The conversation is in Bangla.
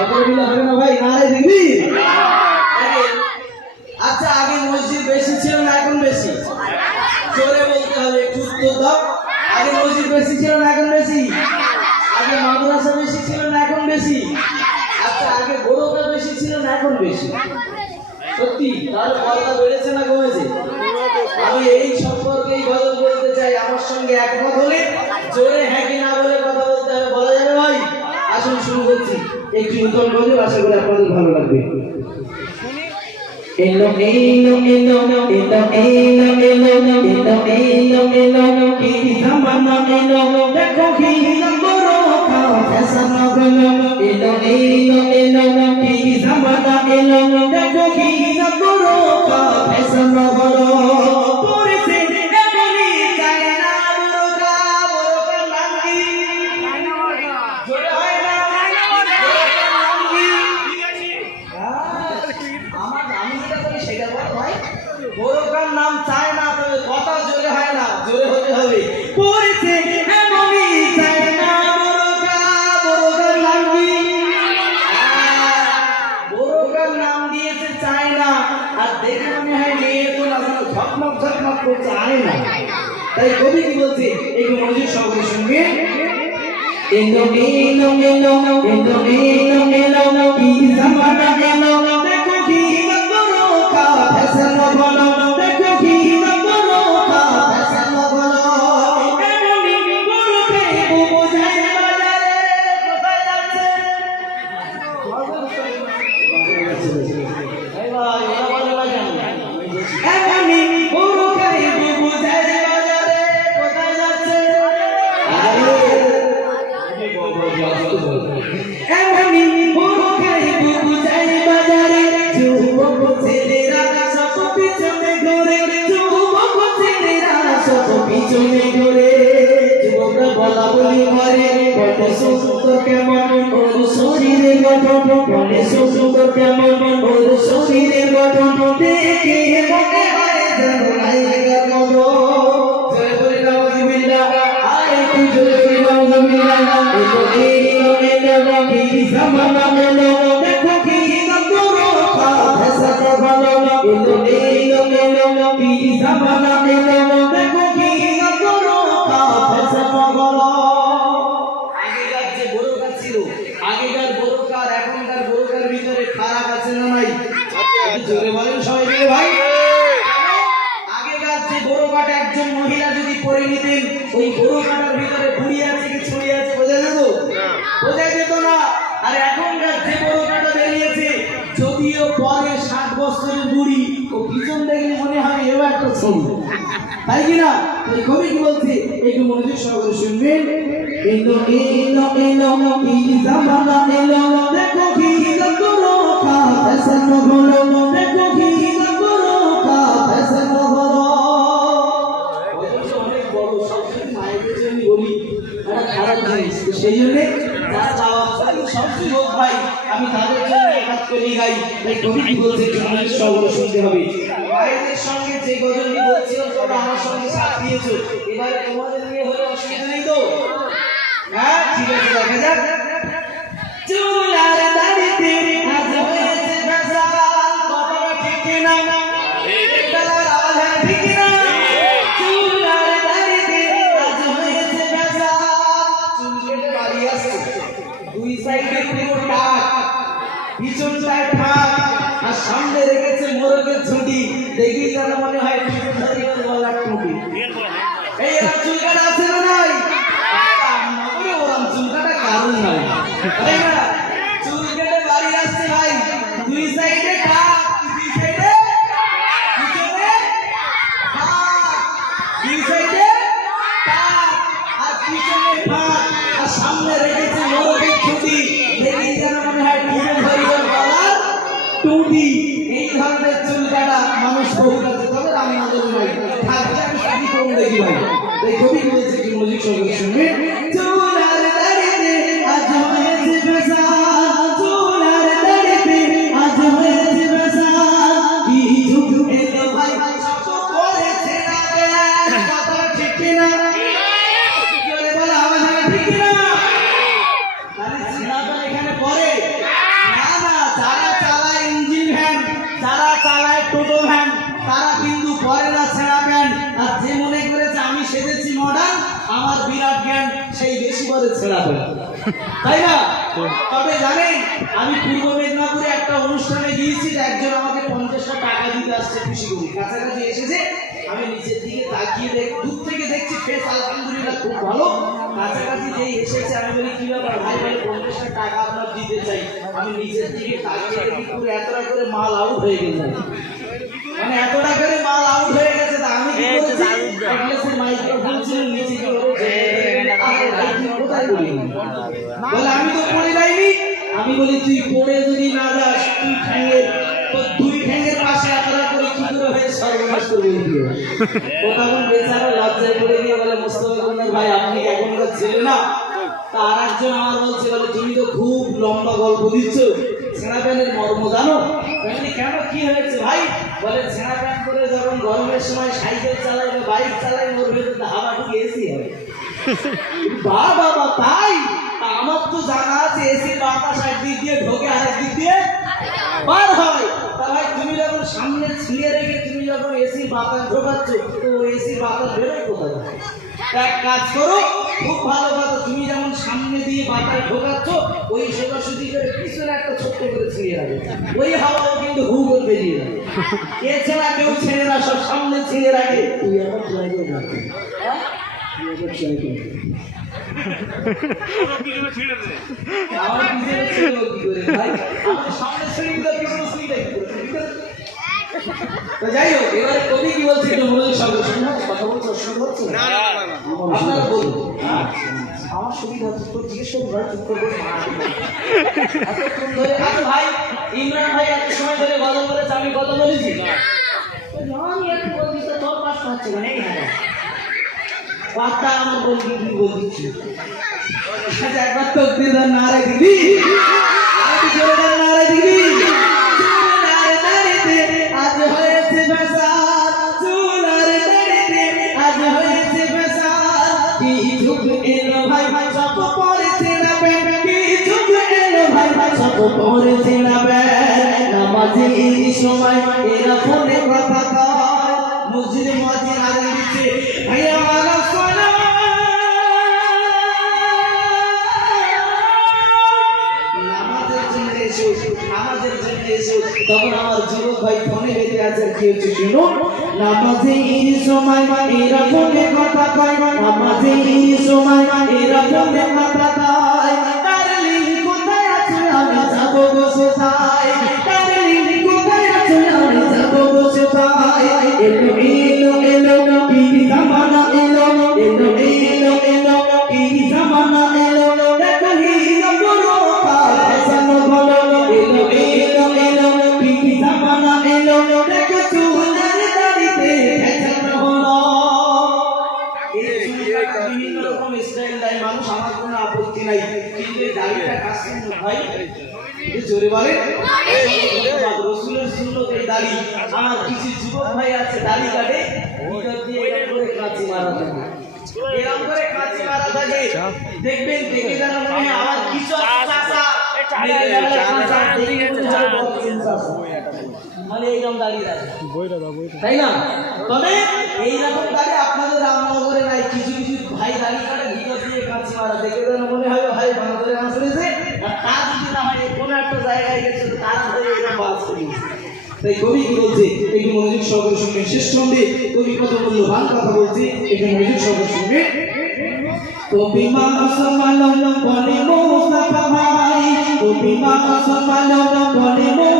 নারে দিবি? আচ্ছা আগে মসজিদ বেশি ছিল না এখন বেশি? জোরে বলতে হবে একটু দাও। আগে মসজিদ বেশি ছিল না এখন বেশি? আগে মাদ্রাসা বেশি ছিল না এখন বেশি? আচ্ছা আগে বড়টা বেশি ছিল না এখন বেশি? সত্যি? তাহলে পর্দা বেড়েছে না কমেছে? আমি এই সম্পর্কে এই গল্প বলতে চাই, আমার সঙ্গে একমত হলে জোরে হ্যাঁ কি না বলে কথা বলতে হবে, বলা যাবে ভাই? আসুন, শুরু করছি। একটি নতুন গল্প আশা করি আপনাদের ভালো লাগবে এলো এলো এলো এলো এলো এলো এলো এলো এলো এলো দেখো কি এলো এলো এলো এলো দেখো কি তাই কবি কি বলছে একটু মনোযোগ সহকারে শুনবে এলো এলো এলো এলো এলো এলো কি জামানা চলে চলে যুবকরা বলা বলি করে বলে সুন্দর কেমন ওর শরীরে গঠন বলে সুন্দর কেমন ওর শরীরে গঠন, দেখে মনে হয় যেন নায়িকার মতো জামানা মেলো, দেখো কি করো কথা সব ভালো ইন্দো নেই মেলো কি বছরের বুড়ি ও পিছন দেখলে মনে হয় এও একটা ছবি। তাই কি না? এই কবি কি বলছে? একটু মনোযোগ সহকারে শুনবেন। এলো এলো এলো, কি জামানা, এলো, দেখো কি নম্বর কা ফ্যাশন দেখো কি খারাপ জিনিস। সেই জন্য যারা যাওয়া সবসময় হোক ভাই, আমি তাদের জন্য করে গাই তাই কবি কি বলছে একটু মনোযোগ শুনতে হবে। মায়েদের সঙ্গে যে গজলটি বলছিল, তোমরা আমার সঙ্গে সাথ দিয়েছ। এবারে তোমাদের নিয়ে হলে অসুবিধা নেই তো? হ্যাঁ ঠিক আছে, দেখা যাক। চুলার দাড়িতে আজ হয়েছে দুই সাইডে পুরো টাক পিছনটায় ঠাক আর সামনে রেখেছে মোরগের ছুটি দেখি যেন মনে হয় গলার টুপি। এই এরকম চুলকাটা আছে না নাই? ওরম চুলকাটা কারণ নাই। তাই চুল কেটে বাড়ি আসছে ভাই। দুই সাইডে 이용해 তাই না? তবে জানেন আমি পূর্ব মেদিনীপুরে একটা অনুষ্ঠানে গিয়েছি একজন আমাকে পঞ্চাশটা টাকা দিতে আসছে খুশি করি কাছাকাছি এসেছে আমি নিচের দিকে তাকিয়ে দেখ দূর থেকে দেখছি ফেস আলহামদুলিল্লাহ খুব ভালো। কাছাকাছি যেই এসেছে আমি বলি কি ব্যাপার ভাই ভাই পঞ্চাশটা টাকা আপনার দিতে চাই? আমি নিচের দিকে তাকিয়ে দেখি পুরো এতটা করে মাল আউট হয়ে গেছে। মানে এতটা করে মাল আউট হয়ে গেছে তা আমি কি করেছি? বলে, আমি তো পড়ে যাইনি। আমি বলি, তুই পড়ে যদি না যাস, তুই ঠ্যাঙের দুই ঠ্যাঙের পাশে এতটা করে কি করে হয়ে সর্বনাশ করবে দিয়ে ও তখন বেচারা লজ্জায় পড়ে গিয়ে বলে, মোস্তফা ভাই, আপনি এখনকার ছেলে না? তা আর একজন আমার বলছে, বলে, তুমি তো খুব লম্বা গল্প দিচ্ছ। ছেঁড়া প্যান্টের মর্ম জানো? কেন? কি হয়েছে ভাই? বলে, ছেঁড়া প্যান্ট করে যখন গরমের সময় সাইকেল চালাই বা বাইক চালাই ওর ভেতরে হাওয়া ঢুকে এসি হয় বাবা, তাই? জানা আছে এসি বাতাস একদিক দিয়ে ঢোকে, আর একদিক দিয়ে বার হয়। তা ভাই তুমি যখন সামনে ছিঁড়ে রেখে তুমি যখন এসি বাতাস ঢোকাচ্ছ, তো এসি বাতাস বেরোয় কোথায়? এক কাজ করো, খুব ভালো কথা, তুমি যেমন সামনে দিয়ে বাতাস ঢোকাচ্ছ, ওই সোজাসুজি করে পিছনে একটা ছোট্ট করে ছিঁড়ে রাখবে। ওই হাওয়াও কিন্তু হু করে বেরিয়ে যাবে। এছাড়া কেউ ছেড়ে না, সব সামনে ছিঁড়ে রাখে। তুই আবার ট্রাই করে হ্যাঁ? তুই আবার ট্রাই করে শুনুন কথা বলছো আমি আমি একটু বলছি তোর পাশটা হচ্ছে মানে পাত্তা আমার বলছি কি বলছি একবার তো দিদার নারে নারে দিবি। আজ হয়েছে বেসার চুনার দাড়িতে আজ হয়েছে বেসার। কি যুগ এলো, ভাই ভাই, সব পড়েছে না বেন কি এলো, ভাই ভাই, সব পড়েছে না বেন নামাজে এই সময় এরা ফোনে কথা কয়, মসজিদে মসজিদ আজান দিচ্ছে ভাইয়া ভাই ফোনে বেঁধে আছে কি হচ্ছে শুনুন নামাজে এই সময় এরা ফোনে কথা কয়, নামাজে এই সময় এরা ফোনে কথা জোরে বলে রসুলের সুন্নত দাড়ি আমার কিছু যুবক ভাই আছে দাড়ি কাটে কাঁচি মারা থাকে এরকম করে কাঁচি মারা থাকে দেখবেন দেখে যেন মনে আমার কিছু মনে। মানে এইরকম দাঁড়িয়ে তাই না? তবে এইরকম দাঁড়িয়ে আপনাদের রামনগরে নাই কিছু কিছু ভাই দাঁড়িয়ে কাটে ভিতর দিয়ে কাঁচি মারা দেখে যেন মনে হয় ভাই বাংলাদেশে আসলেছে আর তা যদি না হয় কোনো একটা জায়গায় গেছে তো তারা ধরে এরকম বাস করিয়েছে তাই কবি কি বলছে এই মনোযোগ সহকারে শুনবেন। শেষ ছন্দে কবি কত মূল্যবান কথা বলছে, এখানে মনোযোগ সহকারে শুনবেন। কবি মা আসমানম বলে মুস্তাফা ভাই। তুমি মা আসমানম বলে মুস্তাফা ভাই হাতে